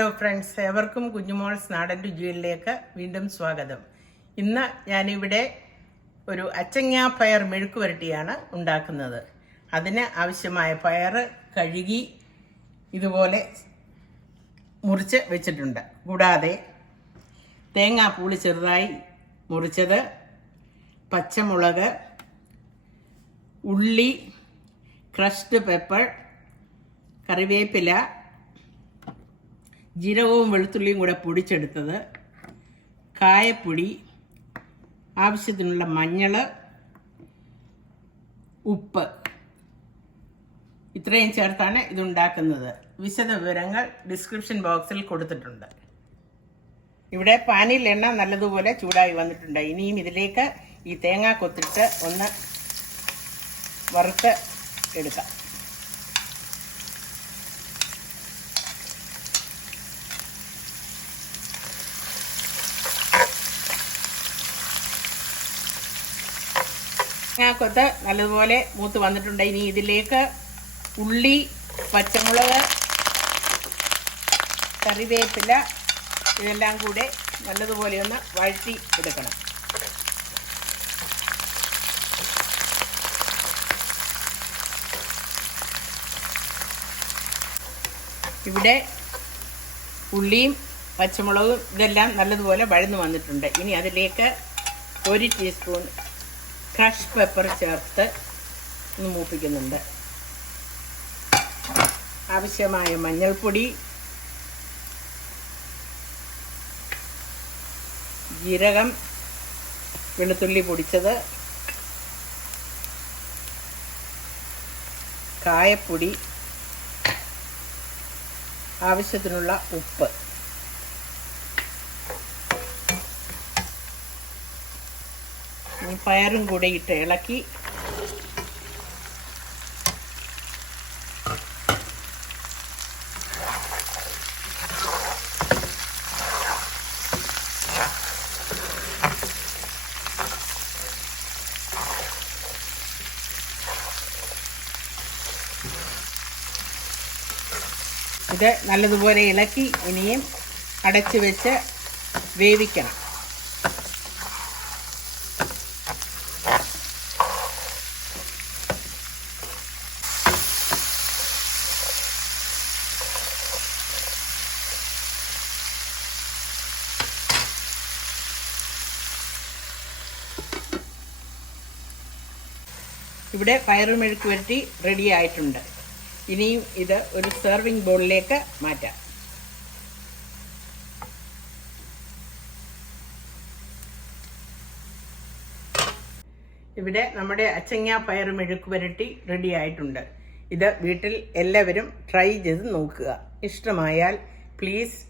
Hello friends, ഏവർക്കും കുഞ്ഞുമോൾസ് നാടൻ രുചികളിലേക്ക് വീണ്ടും സ്വാഗതം. ഇന്ന് ഞാനിവിടെ ഒരു അച്ചങ്ങ പയർ മെഴുക്ക് പുരട്ടിയാണ് ഉണ്ടാക്കുന്നത്. അതിന് ആവശ്യമായ പയർ കഴുകി ഇതുപോലെ മുറിച്ച് വെച്ചിട്ടുണ്ട്. കൂടാതെ തേങ്ങാപ്പൂളി ചെറുതായി മുറിച്ചത്, പച്ചമുളക്, ഉള്ളി, ക്രഷ്ഡ് പെപ്പർ, കറിവേപ്പില, ജീരകവും വെളുത്തുള്ളിയും കൂടെ പൊടിച്ചെടുത്തത്, കായപ്പൊടി, ആവശ്യത്തിനുള്ള മഞ്ഞൾ, ഉപ്പ്, ഇത്രയും ചേർത്താണ് ഇതുണ്ടാക്കുന്നത്. വിശദ വിവരങ്ങൾ ഡിസ്ക്രിപ്ഷൻ ബോക്സിൽ കൊടുത്തിട്ടുണ്ട്. ഇവിടെ പാനിൽ എണ്ണ നല്ലതുപോലെ ചൂടായി വന്നിട്ടുണ്ട്. ഇനിയും ഇതിലേക്ക് ഈ തേങ്ങ കൊത്തിട്ട് ഒന്ന് വറുത്ത് എടുക്കാം. തേങ്ങാക്കൊത്ത് നല്ലതുപോലെ മൂത്ത് വന്നിട്ടുണ്ട്. ഇനി ഇതിലേക്ക് ഉള്ളി, പച്ചമുളക്, കറിവേപ്പില ഇതെല്ലാം കൂടെ നല്ലതുപോലെ ഒന്ന് വഴറ്റി എടുക്കണം. ഇവിടെ ഉള്ളിയും പച്ചമുളകും ഇതെല്ലാം നല്ലതുപോലെ വഴന്നു വന്നിട്ടുണ്ട്. ഇനി അതിലേക്ക് 1 ടീസ്പൂൺ ക്രഷ് പെപ്പർ ചേർത്ത് ഒന്ന് മൂപ്പിക്കുന്നുണ്ട്. ആവശ്യമായ മഞ്ഞൾപ്പൊടി, ജീരകം, വെളുത്തുള്ളി പൊടിച്ചത്, കായപ്പൊടി, ആവശ്യത്തിനുള്ള ഉപ്പ്. പയറും കൂടെ ഇട്ട് ഇളക്കി ഇത് നല്ലതുപോലെ ഇളക്കി ഇനിയും അടച്ചു വെച്ച് വേവിക്കണം. ഇവിടെ പയറ് മെഴുക്ക് പുരട്ടി റെഡി ആയിട്ടുണ്ട്. ഇനിയും ഇത് ഒരു സെർവിങ് ബൗളിലേക്ക് മാറ്റാം. ഇവിടെ നമ്മുടെ അച്ചങ്ങ പയർ മെഴുക്ക് പുരട്ടി റെഡി ആയിട്ടുണ്ട്. ഇത് വീട്ടിൽ എല്ലാവരും ട്രൈ ചെയ്ത് നോക്കുക. ഇഷ്ടമായാൽ please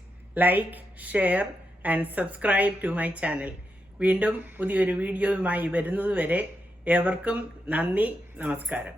like, share and subscribe to my channel. വീണ്ടും പുതിയൊരു വീഡിയോയുമായി വരുന്നതുവരെ ഏവർക്കും നന്ദി, നമസ്കാരം.